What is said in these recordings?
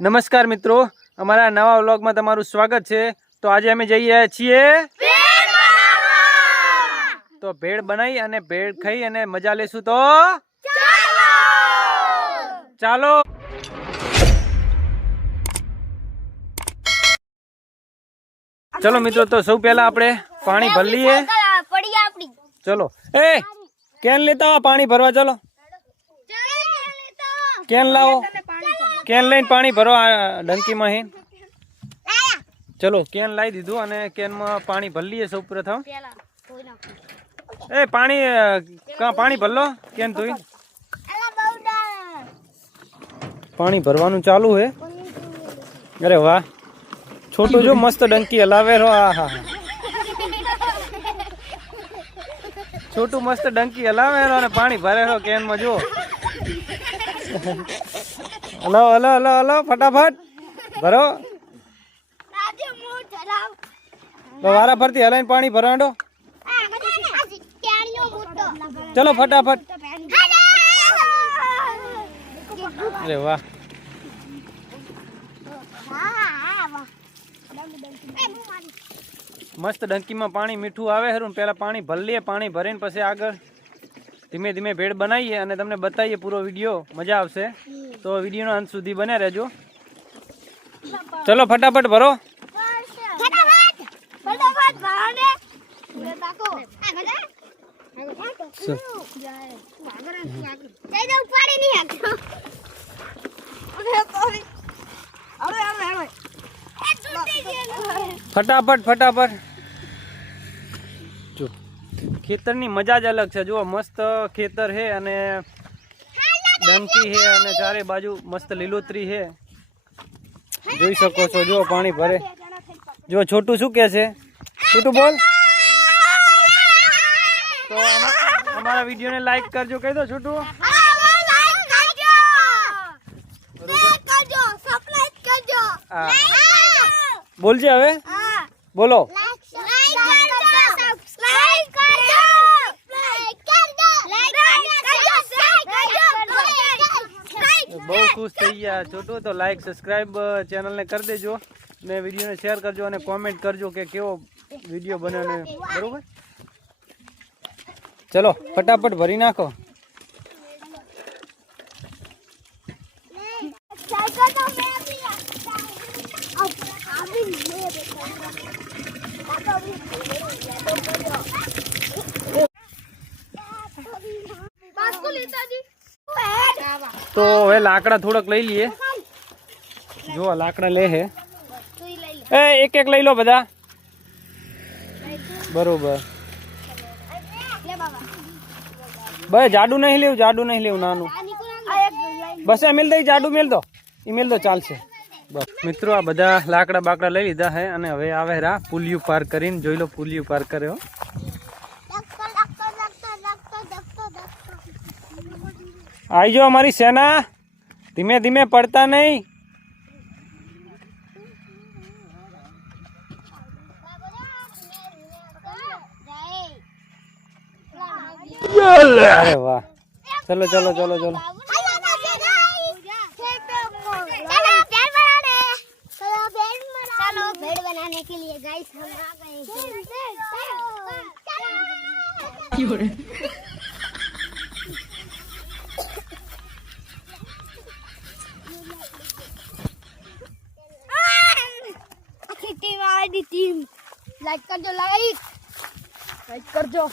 નમસ્કાર મિત્રો, અમારા નવા વ્લોગમાં તમારું સ્વાગત છે। તો આજે અમે જઈ રહ્યા છીએ તો ભેળ બનાવી અને ભેળ ખાઈ અને મજા લેશું। તો ચાલો ચલો મિત્રો, તો સૌ પહેલા આપણે પાણી ભરી લઈએ। ચલો એ કેન લેતા આવો, પાણી ભરવા ચલો। કેન લાવો, કેન લઈને પાણી ભરો આ ડંકીમાં હે। ચલો કેન લાવી દીધું અને કેનમાં પાણી ભરી લઈએ સૌ પ્રથમ। એ પાણી પાણી ભર લો કેન ધોઈ। પાણી ભરવાનું ચાલુ હે। અરે વાહ, छोटू जो मस्त डंकी हलावे रो। आ हा छोटू मस्त डंकी हलावे रो ने पानी भरे रो केन में। जो हलो हलो हलो हलो फटाफट भरो। तो वारा फरती हलाइन पानी भराडो। चलो फटाफट। अरे वाह, मस्त डंकी में पानी मीठू आवे है। पहला पानी भर लिए, पानी भरीने पछी आगळ धीमे धीमे भेड़ बनाईए अने तमने बताईए। पूरो विडियो मजा आवशे, तो विडियो अंत सुधी बने रहेजो। चलो फटाफट भरो। फटाफट फटाफट। जो खेतर नी मजा ज अलग है। जो मस्त खेतर है अने डंकी है अने चारे बाजू मस्त लीलोतरी है, जोई सको छो। जो पानी भरे। जो छोटू शू कहे छे? छोटू बोल। तो हमारा वीडियो ने लाइक करजो, कह दो छोटू। बोल जे हवे बोलो। बहुत खुश थी गया छोटू। तो लाइक सब्सक्राइब चैनल ने कर देजो ने वीडियो ने शेयर करजो और कॉमेंट करजो के केवो वीडियो बने ने। बरोबर, चलो फटाफट भरी नाखो। तो હવે લાકડા થોડક લઈ લઈએ। જો લાકડા લે હે। એ એક એક લઈ લો બધા। બરોબર, બસ જાડુ નહીં લેવું, જાડુ નહીં લેવું, નાનું બસ। એ મિલ દે, જાડુ મિલ દો, એ મિલ દો, ચાલશે બસ। મિત્રો આ બધા લાકડા બાકડા લઈ લીધા હે અને હવે આવે રા પુલિયું પાર કરીને। જોઈ લો પુલિયું પાર કર્યો। आई जो हमारी सेना, धीमे धीमे पड़ता नहीं। अरे वाह, चलो चलो चलो चलो। भेड़ बनाने के लिए गाइस हम आ गए। टीम लाइक कर जो, लाइक कर जो।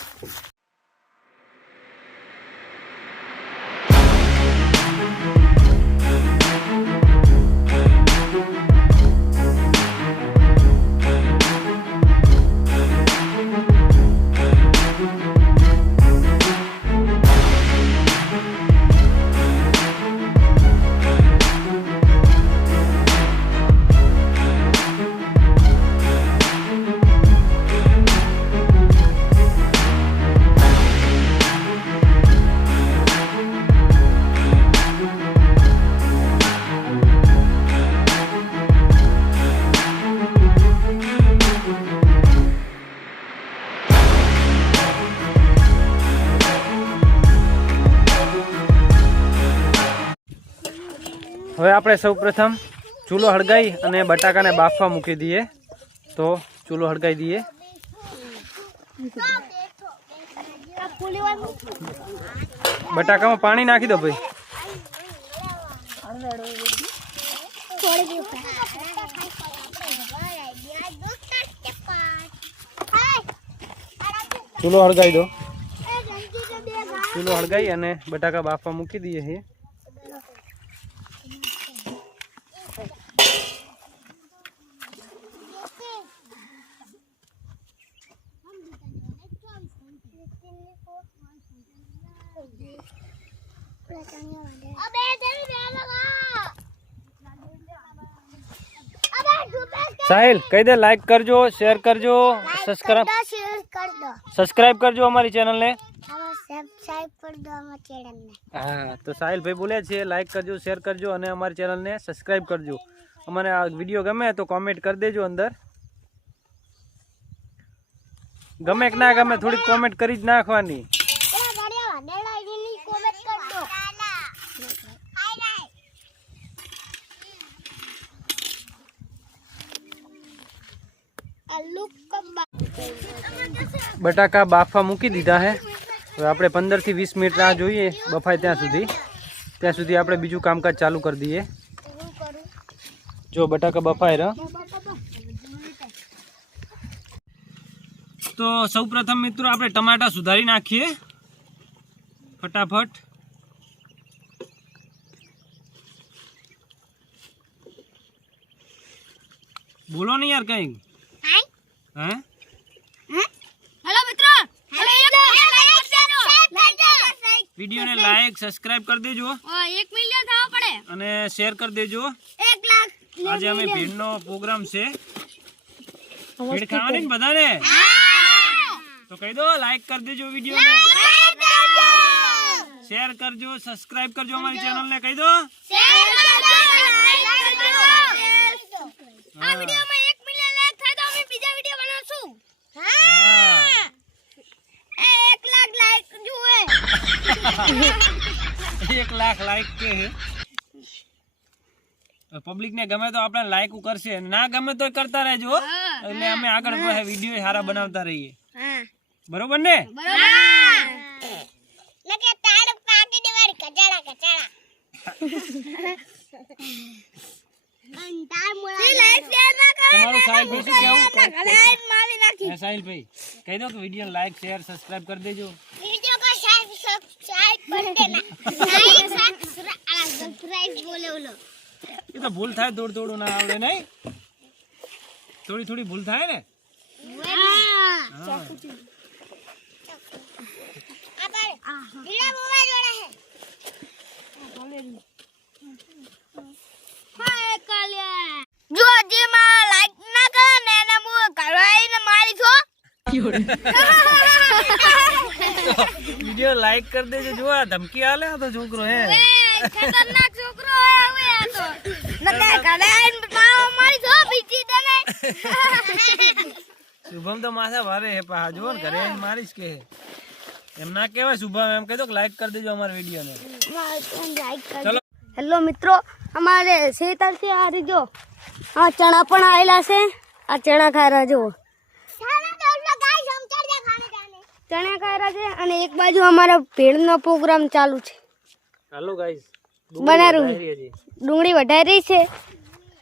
હવે આપણે સૌ પ્રથમ ચૂલો હળગાઈ અને બટાકાને બાફવા મૂકી દઈએ. તો ચૂલો હળગાઈ દઈએ. બટાકામાં પાણી નાખી દો ભાઈ. ચૂલો હળગાઈ દો. ચૂલો હળગાઈ અને બટાકા બાફવા મૂકી દઈએ છીએ. સાહિલ કહી દે, લાઈક કરજો, શેર કરજો, સબસ્ક્રાઇબ કરજો અમારી ચેનલને. હા, તો સાહિલ ભાઈ બોલે છે લાઈક કરજો, શેર કરજો અને અમારી ચેનલને સબસ્ક્રાઇબ કરજો. અમારે આ વિડીયો ગમે તો કોમેન્ટ કરી દેજો. અંદર ગમે કે ના ગમે થોડીક કોમેન્ટ કરી જ નાખવાની. બટાકા બાફવા મૂકી દીધા હે. હવે આપણે 15 થી 20 મિનિટ રાહ જોઈએ બફાય ત્યાં સુધી આપણે બીજું કામકાજ ચાલુ કરી દઈએ. જો બટાકા બફાય રહ્યા. તો સૌપ્રથમ મિત્રો આપણે ટમાટા સુધારી નાખીએ ફટાફટ. બોલો નહીં યાર કઈ. હે હેલો મિત્રો, વિડિયોને લાઈક સબસ્ક્રાઇબ કરી દેજો. 1 મિલિયન થવા પડે અને શેર કરી દેજો. 1 લાખ. આજે અમે ભીડનો પ્રોગ્રામ છે. ભીડ ખાવાની ને બધાને. તો કહી દો લાઈક કરી દેજો વિડિયોને, શેર કરજો, સબસ્ક્રાઇબ કરજો અમારી ચેનલને. કહી દો શેર કરજો, લાઈક કરજો. આ વિડિયોમાં 1 મિલિયન લાઈક થાય તો અમે બીજા વિડિયો બનાવશું. હા 1 લાખ લાઈક જોવે. 1 લાખ લાઈક કે હે. પબ્લિક ને ગમે તો આપણે લાઈક કરશે, ના ગમે તો કરતા રહેજો. એટલે અમે આગળ વિડિયો સારા બનાવતા રહીએ. બરોબર ને? નકે તાર પાકી દેવારી કચાડા અંતાર મોળા લાઈક શેર ના કરો. તમારું સાહિલ ભાઈ શું કહેવું? લાઈક મારી નાખી. સાહિલ ભાઈ કહી દો કે વિડિયો લાઈક શેર સબસ્ક્રાઇબ કરી દેજો. वीडियो को सब्सक्राइब कर देना. लाइक सब्सक्राइब बोले बोलो. ये तो भूल થાય થોડું ના આવડે નહીં. થોડી ભૂલ થાય ને. हां अपन ढीला मोबाइल जोड़ा है. हाय कालिया जो जे માં લાઈક ના કરે ને એને હું કરાઈને મારી છો. વિડિયો લાઈક કરી દેજો. જો આ ધમકી આલે તો છોકરો હે ખતરનાક છોકરો હે હવે આ તો નકે કડાઈન મારી છો બીજી તને. શુભમ તો માથે વારે હે પા જો ને ઘરે મારીશ કે એમ ના કહેવાય. શુભમ એમ કહી દો કે લાઈક કરી દેજો અમારા વિડિયોને. ચલો હેલો મિત્રો, અમારે ખેતર છે આ રીજો. આ ચણા પણ આવેલા છે. આ ચણા ખાયરા જો ચણા ખાયરા છે. અને એક બાજુ અમારો ભેળનો પ્રોગ્રામ ચાલુ છે. હાલો ગાઈસ, બનારું ડુંગળી વઢાઈ રહી છે.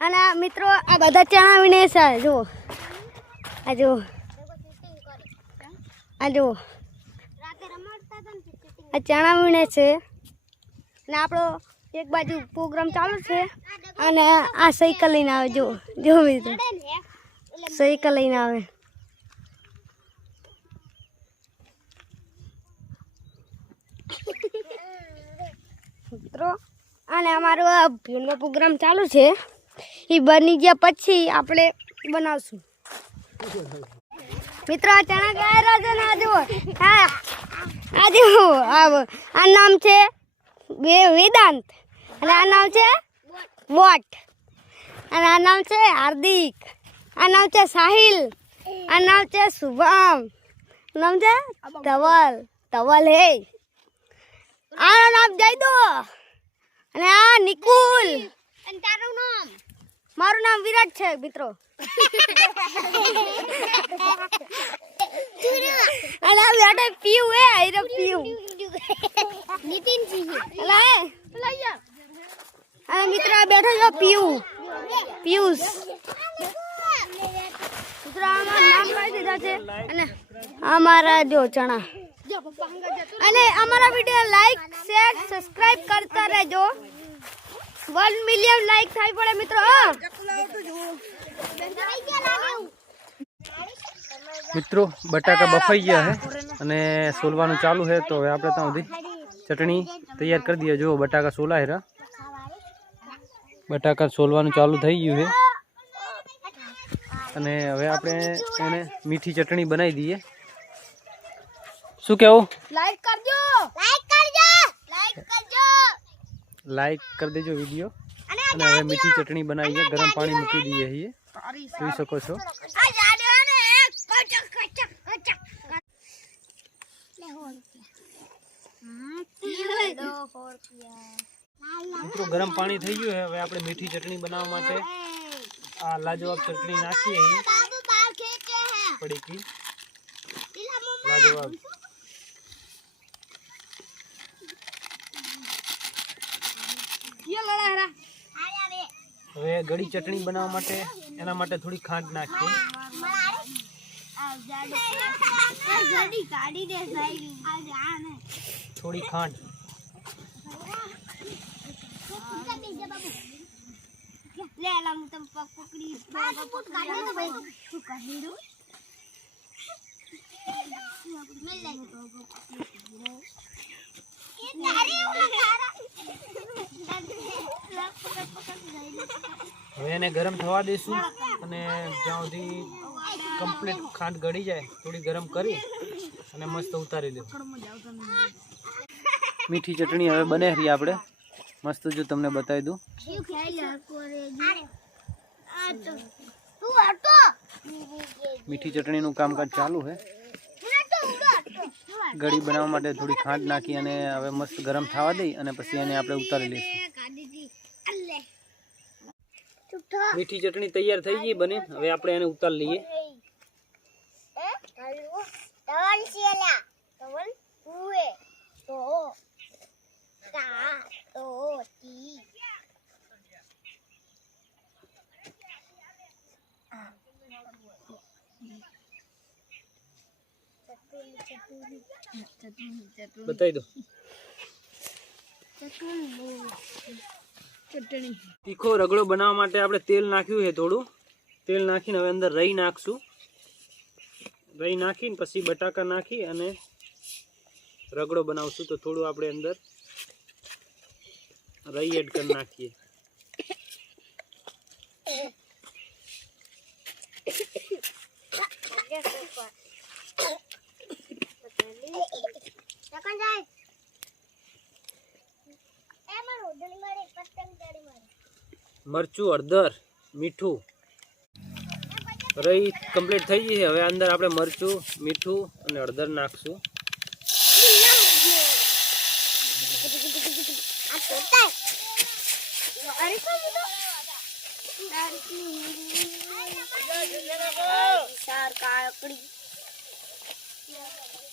અને આ મિત્રો આ બધા ચણા વીણે છે. જો આ જો આ ચણા વીણે છે. અને આપણો એક બાજુ પ્રોગ્રામ ચાલુ છે. અને આ સાયકલ લઈને આવે. જો મિત્રો સાયકલ લઈને આવે. મિત્રો અને અમારો આ ભીડનો પ્રોગ્રામ ચાલુ છે. એ બની ગયા પછી આપણે બનાવશું. મિત્રો આ ચણા ગાયરા છે ને આ જુઓ. આ જુઓ આ નામ છે વેદાંત અને આ નામ છે વોટ અને આ નામ છે હાર્દિક. આ નામ છે સાહિલ. આ નામ છે શુભમ. નામ છે ધવલ હે. આ નામ જઈ દો. અને આ નિકુલ. અને તારું નામ મારું નામ વિરાટ છે મિત્રો. અને આ બેટા પીયુ હે આયરો પીયુ નીતિન જી અલા અને મિત્ર આ બેઠો છે પિયુષ મિત્ર અમારું નામ લખી દીધા છે અને અમારા જો ચણા અને અમારા વિડિયો લાઈક શેર સબસ્ક્રાઇબ કરતા રહેજો. 1 મિલિયન લાઈક થાય પડે મિત્રો. મિત્રો બટાકા બફાઈ ગયા છે અને સોલવાનું ચાલુ છે. તો હવે આપણે ત્યાં સુધી ચટણી તૈયાર કરી દઈએ. જો બટાકા સોલાય રહ્યા, બટાકા સોલવાનું ચાલુ થઈ ગયું છે અને હવે આપણે એને મીઠી ચટણી બનાવી દઈએ. શું કહેવું? લાઈક કરી દેજો વિડીયો. અને હવે મીઠી ચટણી બનાવીએ, ગરમ પાણી મૂકી દઈએ છીએ, જોઈ શકો છો. મિત્રો ગરમ પાણી થઈ ગયું છે. હવે આપણે મીઠી ચટણી બનાવવા માટે આ લાજવાબ ચટણી નાખીએ અહીં પડીકી લાજવાબ. હવે ગળી ચટણી બનાવવા માટે એના માટે થોડી ખાંડ નાખીએ. થોડી ખાંડ હવે એને ગરમ થવા દઈશું અને જ્યાં સુધી કમ્પ્લીટ ખાંડ ગળી જાય થોડી ગરમ કરી અને મસ્ત ઉતારી દેવું. મીઠી ચટણી હવે બને રહી આપણે મસ્ત. જો તમને બતાવી દઉં, મીઠી ચટણીનું કામકાજ ચાલુ છે. ગળી બનાવવા માટે થોડી ખાંડ નાખી અને હવે મસ્ત ગરમ થવા દઈ અને પછી એને આપણે ઉતારી લઈશું. મીઠી ચટણી તૈયાર થઈ ગઈ બને. હવે આપણે એને ઉતારી લઈએ. બતાવી દો. તીખો રગડો બનાવવા માટે આપણે તેલ નાખ્યું છે. થોડું તેલ નાખીને હવે અંદર રહી નાખશું. રહી નાખીને પછી બટાકા નાખી અને રગડો બનાવશું. તો થોડું આપણે અંદર રહી એડ કરી નાખીએ. મરચું, હળદર, મીઠું રહી કમ્પ્લીટ થઈ ગઈ છે. હવે અંદર આપણે મરચું, મીઠું અને હળદર નાખશું.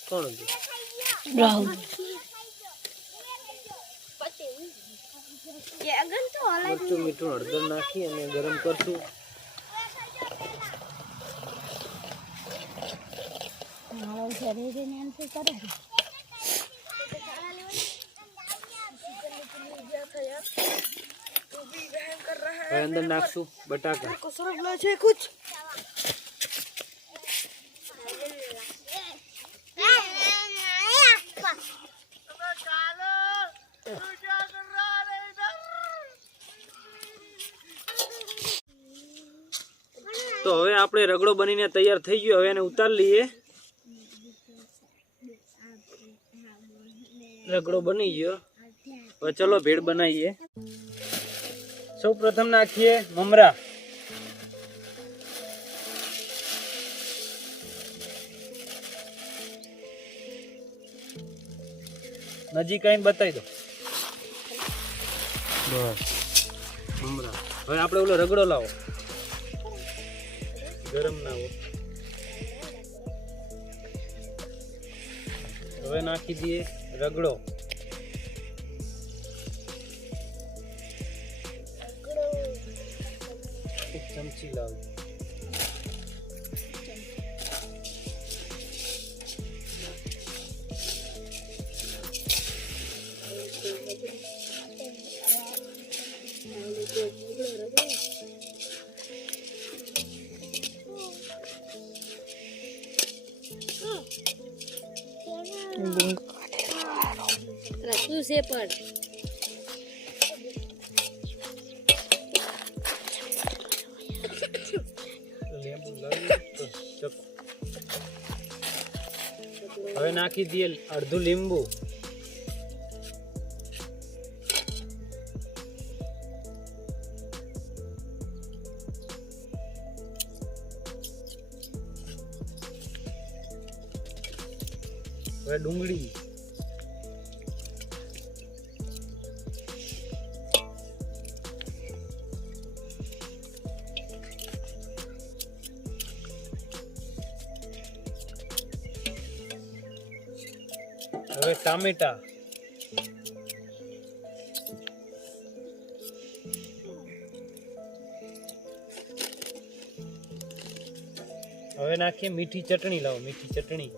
કોણ મરચું, મીઠું, હળદર નાખી અને ગરમ કરશું. હવે અંદર નાખશું બટાકા. તો હવે આપણે રગડો બનીને તૈયાર થઈ ગયો. હવે એને ઉતારી લઈએ. રગડો બની ગયો. હવે ચલો ભેળ બનાવીએ. સૌ પ્રથમ નાખીએ મમરા. નજીક આવીને બતાવી દો. બસ મમરા. હવે આપણે ઓલો રગડો લાવો, ગરમ ના હો. હવે નાખી દઈએ રગડો. એક ચમચી લાવો. શું છે પણ લીંબુ લાવી તો હવે નાખી દઈએ અડધું લીંબુ. હવે ડુંગળી. હવે ટામેટા. હવે નાખીએ મીઠી ચટણી. લાવો મીઠી ચટણી.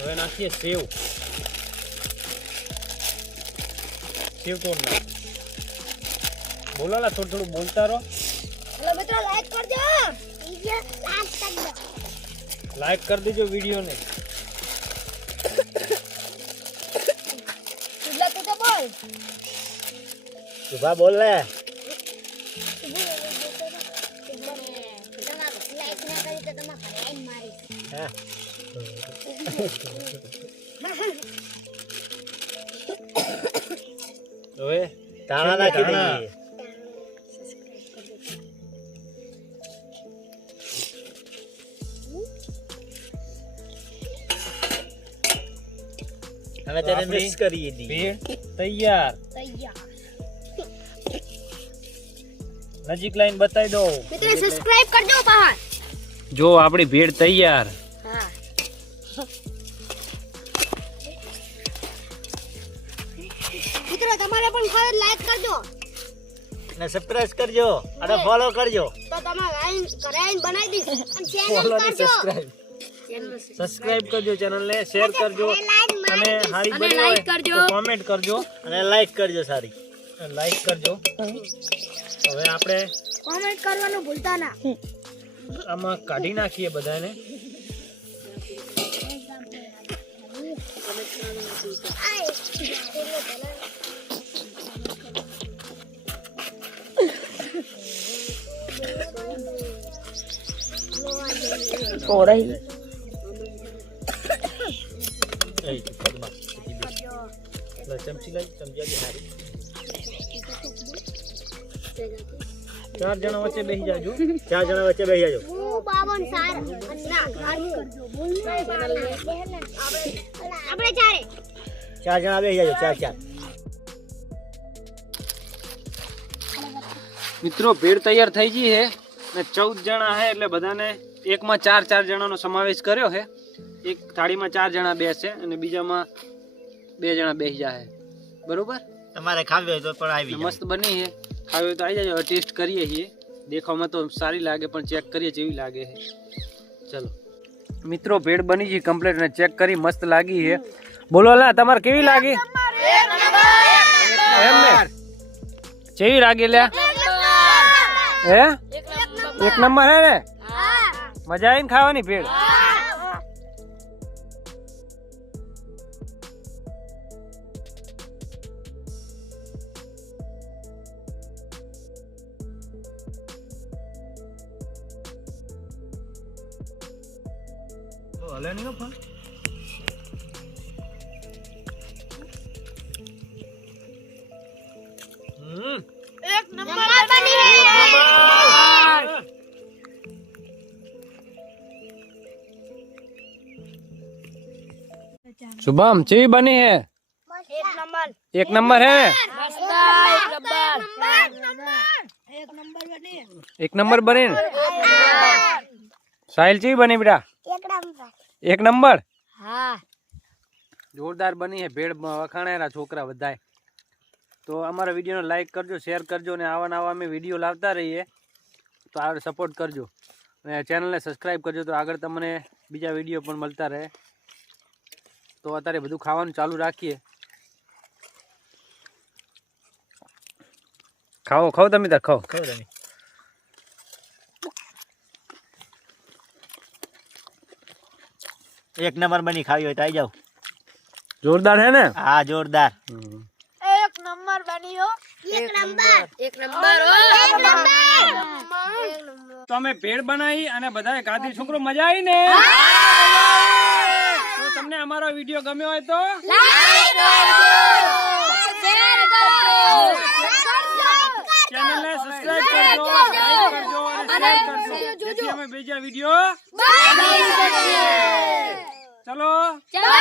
હવે નાખીએ સેવ. સેવ કોણ નાખ? બોલો ના, થોડું થોડું બોલતા રહો. હેલો મિત્રો, લાઈક કરજો. વિડિયો લાઈક કરજો. લાઈક કરી દેજો વિડીયોને. તું તો બોલ. સુભા બોલ લે. લાઈક ના કરી તો તમારે લાઈન મારીશ. હા હવે ધાણા નાખી દઈએ. હવે તેને આપણી મિક્સ કરી દઈએ. ભેળ તૈયાર. તૈયાર. નજીક લાઈન બતાવી દો. મિત્રો સબસ્ક્રાઇબ કરજો બહાર. જો આપણી ભેળ તૈયાર. હા. મિત્રો તમારે પણ ખાવ લાઈક કરજો. અને સબસ્ક્રાઇબ કરજો અને ફોલો કરજો. તો તમારે આઈન બનાવી દઈશ. અને ચેનલ ફોલો ને કરજો. સબસ્ક્રાઇબ કરજો ચેનલને, શેર કરજો અને હારી બની હોય તો કોમેન્ટ કરજો અને લાઈક કરજો સારી. લાઈક કરજો. હવે આપણે કોમેન્ટ કરવાનું ભૂલતા ના. આમાં કાઢી નાખીએ બધાને. ચમચી લઈ ચમચી હારી. 4 જણા વચ્ચે બેસી જાજો. 4 જણા વચ્ચે બેસી જાજો. હું બાવન સાર ના કરજો. આપણે ચારે 4 જણા બેસી જાજો. 4 મિત્રો ભેળ તૈયાર થઈ ગઈ છે ને 14 જણા છે એટલે બધાને એકમાં 4 જણાનો સમાવેશ કર્યો છે. એક થાળીમાં 4 જણા બેસે અને બીજામાં 2 જણા બેસી જાય. બરોબર? તમારે ખાવી હોય તો પણ આવી જાવ. મસ્ત બની છે. ખાવી હોય તો આવી જાજો. ટેસ્ટ કરીએ છીએ. દેખાવમાં તો સારી લાગે પણ ચેક કરીએ કેવી લાગે છે. ચલો મિત્રો ભેળ બની ગઈ કમ્પ્લીટ અને ચેક કરી મસ્ત લાગી છે. બોલો લા તમારે કેવી લાગી? એમ ને કેવી લાગી લ્યા? હે એક નંબર હે ને? મજા આવી ને ખાવાની ભેળ? હલે નહીં ફોન. એક નંબર બની હે शुभम ची बनी है एक नंबर है एक नंबर बनी साहिल ची बनी बेटा एक नंबर હા जोरदार बनी है भेड़ वखाणेरा छोकरा बधाय तो अमारा वीडियो ने लाइक करजो शेर करजो ने आवा नवा में वीडियो लावता रहीए तो आ सपोर्ट करजो ने चैनल ने सब्सक्राइब करजो तो आगळ तमने बीजा वीडियो पण मळता रहे तो अतारे बधुं खावानुं चालू राखीए खाओ खाओ तमे तार खाओ ખાઓ તમે. એક નંબર બની ખાવી હોય તો આવી જાઓ. जोरदार है ना હા જોરદાર. એક નંબર બન્યો એક નંબર એક નંબર એક નંબર तो અમે ભેળ બનાવી અને બધાએ ખાધી છોકરો મજા આવી ને તો તમને અમારો વિડિયો ગમ્યો હોય તો લાઈક કરજો શેર કરજો ચેનલ ને સબસ્ક્રાઇબ કરજો લાઈક કરજો અને શેર કરજો જેથી અમે બીજા વિડિયો બનાવી શકીએ ચલો ચાલો